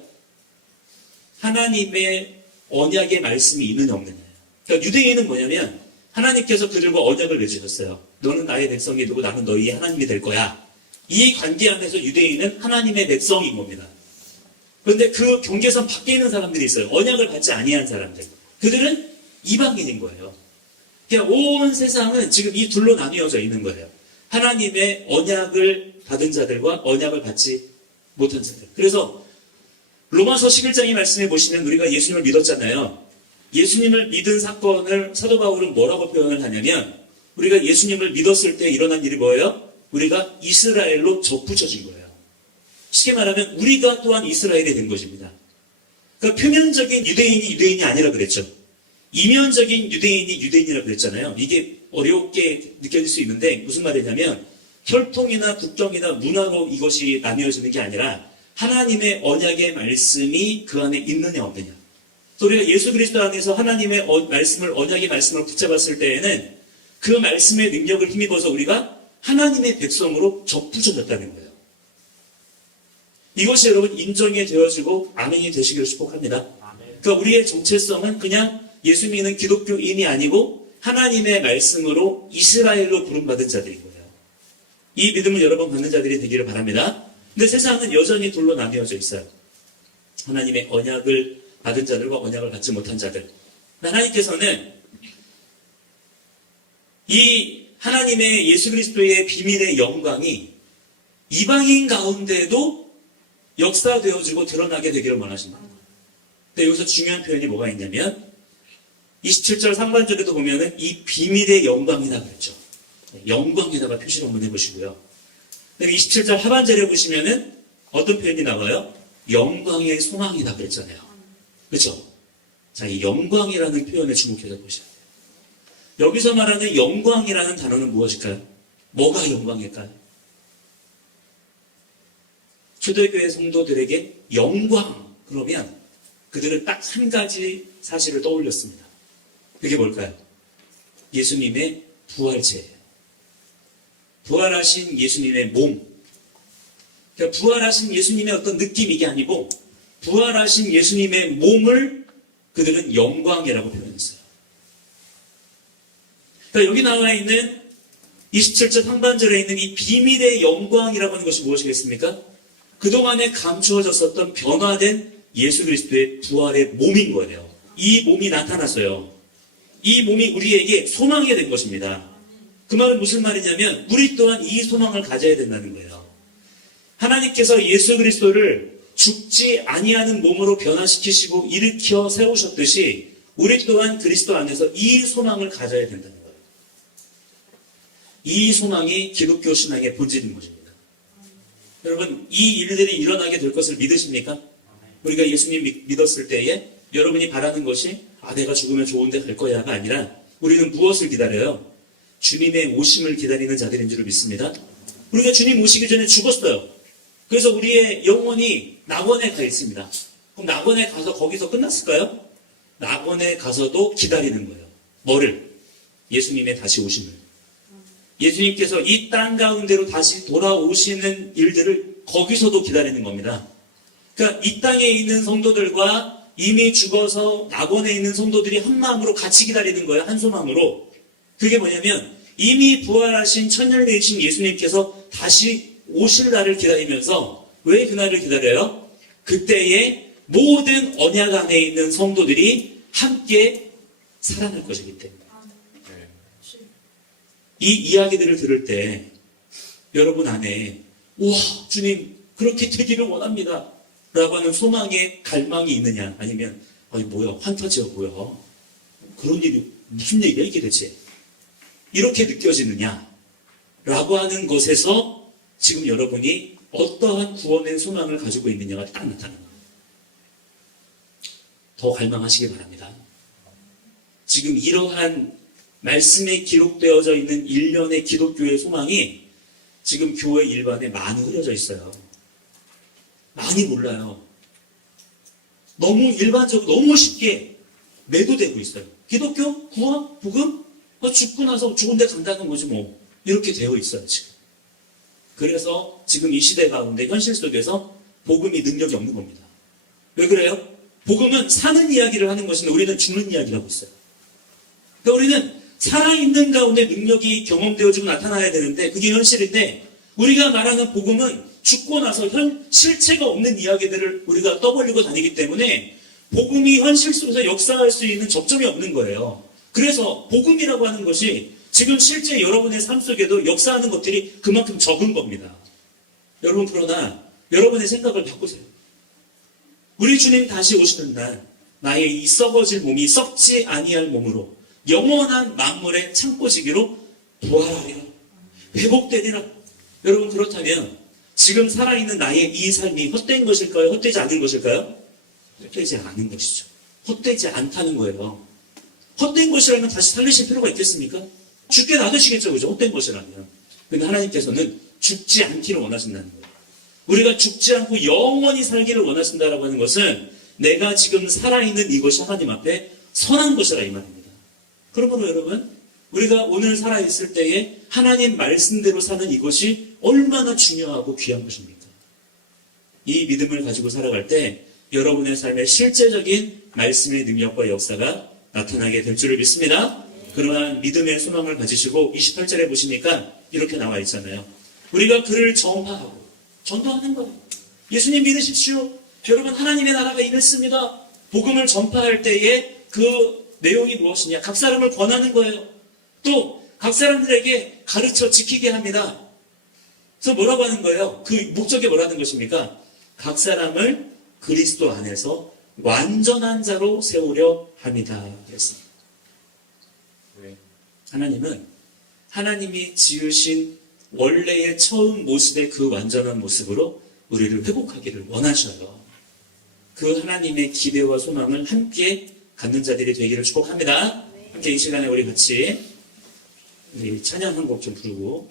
하나님의 언약의 말씀이 있느냐 없느냐. 그러니까 유대인은 뭐냐면 하나님께서 그들과 언약을 맺으셨어요. 너는 나의 백성이 되고 나는 너희의 하나님이 될 거야. 이 관계 안에서 유대인은 하나님의 백성인 겁니다. 그런데 그 경계선 밖에 있는 사람들이 있어요. 언약을 받지 아니한 사람들. 그들은 이방인인 거예요. 그러니까 온 세상은 지금 이 둘로 나뉘어져 있는 거예요. 하나님의 언약을 받은 자들과 언약을 받지 못한 자들. 그래서 로마서 11장의 말씀에 보시면 우리가 예수님을 믿었잖아요. 예수님을 믿은 사건을 사도 바울은 뭐라고 표현을 하냐면 우리가 예수님을 믿었을 때 일어난 일이 뭐예요? 우리가 이스라엘로 접붙여진 거예요. 쉽게 말하면 우리가 또한 이스라엘이 된 것입니다. 그러니까 표면적인 유대인이 유대인이 아니라 그랬죠. 이면적인 유대인이 유대인이라 그랬잖아요. 이게 어렵게 느껴질 수 있는데 무슨 말이냐면 혈통이나 국경이나 문화로 이것이 나뉘어지는 게 아니라 하나님의 언약의 말씀이 그 안에 있느냐 없느냐. 또 우리가 예수 그리스도 안에서 하나님의 말씀을 언약의 말씀을 붙잡았을 때에는 그 말씀의 능력을 힘입어서 우리가 하나님의 백성으로 접붙여졌다는 거예요. 이것이 여러분 인정이 되어지고 아멘이 되시기를 축복합니다. 그러니까 우리의 정체성은 그냥 예수 믿는 기독교인이 아니고 하나님의 말씀으로 이스라엘로 부름받은 자들인 거예요. 이 믿음을 여러분 갖는 자들이 되기를 바랍니다. 근데 세상은 여전히 둘로 나뉘어져 있어요. 하나님의 언약을 받은 자들과 언약을 받지 못한 자들. 하나님께서는 이 하나님의 예수 그리스도의 비밀의 영광이 이방인 가운데도 역사되어지고 드러나게 되기를 원하십니다. 근데 여기서 중요한 표현이 뭐가 있냐면 27절 상반절에도 보면은 이 비밀의 영광이다 그랬죠. 영광에다가 표시를 한번 해보시고요. 27절 하반절에 보시면은 어떤 표현이 나와요? 영광의 소망이다 그랬잖아요. 그렇죠? 자, 이 영광이라는 표현에 주목해서 보셔야 돼요. 여기서 말하는 영광이라는 단어는 무엇일까요? 뭐가 영광일까요? 초대교회 성도들에게 영광 그러면 그들은 딱 한 가지 사실을 떠올렸습니다. 그게 뭘까요? 예수님의 부활체예요. 부활하신 예수님의 몸. 그러니까 부활하신 예수님의 어떤 느낌 이게 아니고 부활하신 예수님의 몸을 그들은 영광이라고 표현했어요. 그러니까 여기 나와 있는 27절 상반절에 있는 이 비밀의 영광이라고 하는 것이 무엇이겠습니까? 그동안에 감추어졌었던 변화된 예수 그리스도의 부활의 몸인 거예요. 이 몸이 나타났어요. 이 몸이 우리에게 소망이 된 것입니다. 그 말은 무슨 말이냐면 우리 또한 이 소망을 가져야 된다는 거예요. 하나님께서 예수 그리스도를 죽지 아니하는 몸으로 변화시키시고 일으켜 세우셨듯이 우리 또한 그리스도 안에서 이 소망을 가져야 된다는 거예요. 이 소망이 기독교 신앙의 본질인 것입니다. 여러분, 이 일들이 일어나게 될 것을 믿으십니까? 우리가 예수님 믿었을 때에 여러분이 바라는 것이 내가 죽으면 좋은 데 갈 거야가 아니라 우리는 무엇을 기다려요? 주님의 오심을 기다리는 자들인 줄 믿습니다. 우리가 주님 오시기 전에 죽었어요. 그래서 우리의 영혼이 낙원에 가 있습니다. 그럼 낙원에 가서 거기서 끝났을까요? 낙원에 가서도 기다리는 거예요. 뭐를? 예수님의 다시 오심을. 예수님께서 이 땅 가운데로 다시 돌아오시는 일들을 거기서도 기다리는 겁니다. 그러니까 이 땅에 있는 성도들과 이미 죽어서 낙원에 있는 성도들이 한 마음으로 같이 기다리는 거예요. 한 소망으로. 그게 뭐냐면 이미 부활하신 천년이신 예수님께서 다시 오실 날을 기다리면서 왜 그날을 기다려요? 그때에 모든 언약 안에 있는 성도들이 함께 살아날 것이기 때문에. 이 이야기들을 들을 때 여러분 안에 우와 주님 그렇게 되기를 원합니다 라고 하는 소망의 갈망이 있느냐, 아니면 뭐야 환타지야 뭐야 그런 일이 무슨 얘기야 이게 대체 이렇게 느껴지느냐 라고 하는 것에서 지금 여러분이 어떠한 구원의 소망을 가지고 있느냐가 딱 나타나는 거예요. 더 갈망하시기 바랍니다. 지금 이러한 말씀에 기록되어져 있는 일련의 기독교의 소망이 지금 교회 일반에 많이 흐려져 있어요. 많이 몰라요. 너무 일반적으로 너무 쉽게 매도되고 있어요. 기독교? 구원? 복음? 죽고 나서 죽은 데 간다는 거지 뭐. 이렇게 되어 있어요 지금. 그래서 지금 이 시대 가운데 현실 속에서 복음이 능력이 없는 겁니다. 왜 그래요? 복음은 사는 이야기를 하는 것인데 우리는 죽는 이야기를 하고 있어요. 그러니까 우리는 살아있는 가운데 능력이 경험되어지고 나타나야 되는데 그게 현실인데 우리가 말하는 복음은 죽고 나서 실체가 없는 이야기들을 우리가 떠벌리고 다니기 때문에 복음이 현실 속에서 역사할 수 있는 접점이 없는 거예요. 그래서 복음이라고 하는 것이 지금 실제 여러분의 삶 속에도 역사하는 것들이 그만큼 적은 겁니다. 여러분 그러나 여러분의 생각을 바꾸세요. 우리 주님 다시 오시는 날 나의 이 썩어질 몸이 썩지 아니할 몸으로 영원한 만물의 창고지기로 부활하리라. 회복되리라. 여러분 그렇다면 지금 살아있는 나의 이 삶이 헛된 것일까요? 헛되지 않은 것일까요? 헛되지 않은 것이죠. 헛되지 않다는 거예요. 헛된 것이라면 다시 살리실 필요가 있겠습니까? 죽게 놔두시겠죠. 그죠? 헛된 것이라면. 근데 하나님께서는 죽지 않기를 원하신다는 거예요. 우리가 죽지 않고 영원히 살기를 원하신다라고 하는 것은 내가 지금 살아있는 이것이 하나님 앞에 선한 것이라 이 말입니다. 그러므로 여러분 우리가 오늘 살아있을 때에 하나님 말씀대로 사는 이것이 얼마나 중요하고 귀한 것입니까? 이 믿음을 가지고 살아갈 때 여러분의 삶에 실제적인 말씀의 능력과 역사가 나타나게 될 줄을 믿습니다. 그러한 믿음의 소망을 가지시고 28절에 보시니까 이렇게 나와 있잖아요. 우리가 그를 전파하고 전도하는 거예요. 예수님 믿으십시오. 여러분 하나님의 나라가 임했습니다. 복음을 전파할 때에 그 내용이 무엇이냐? 각 사람을 권하는 거예요. 또 각 사람들에게 가르쳐 지키게 합니다. 그래서 뭐라고 하는 거예요? 그 목적이 뭐라는 것입니까? 각 사람을 그리스도 안에서 완전한 자로 세우려 합니다. 그랬습니다. 하나님은 하나님이 지으신 원래의 처음 모습의 그 완전한 모습으로 우리를 회복하기를 원하셔요. 그 하나님의 기대와 소망을 함께 갖는 자들이 되기를 축복합니다. 함께 이 시간에 우리 같이 찬양 한 곡 좀 부르고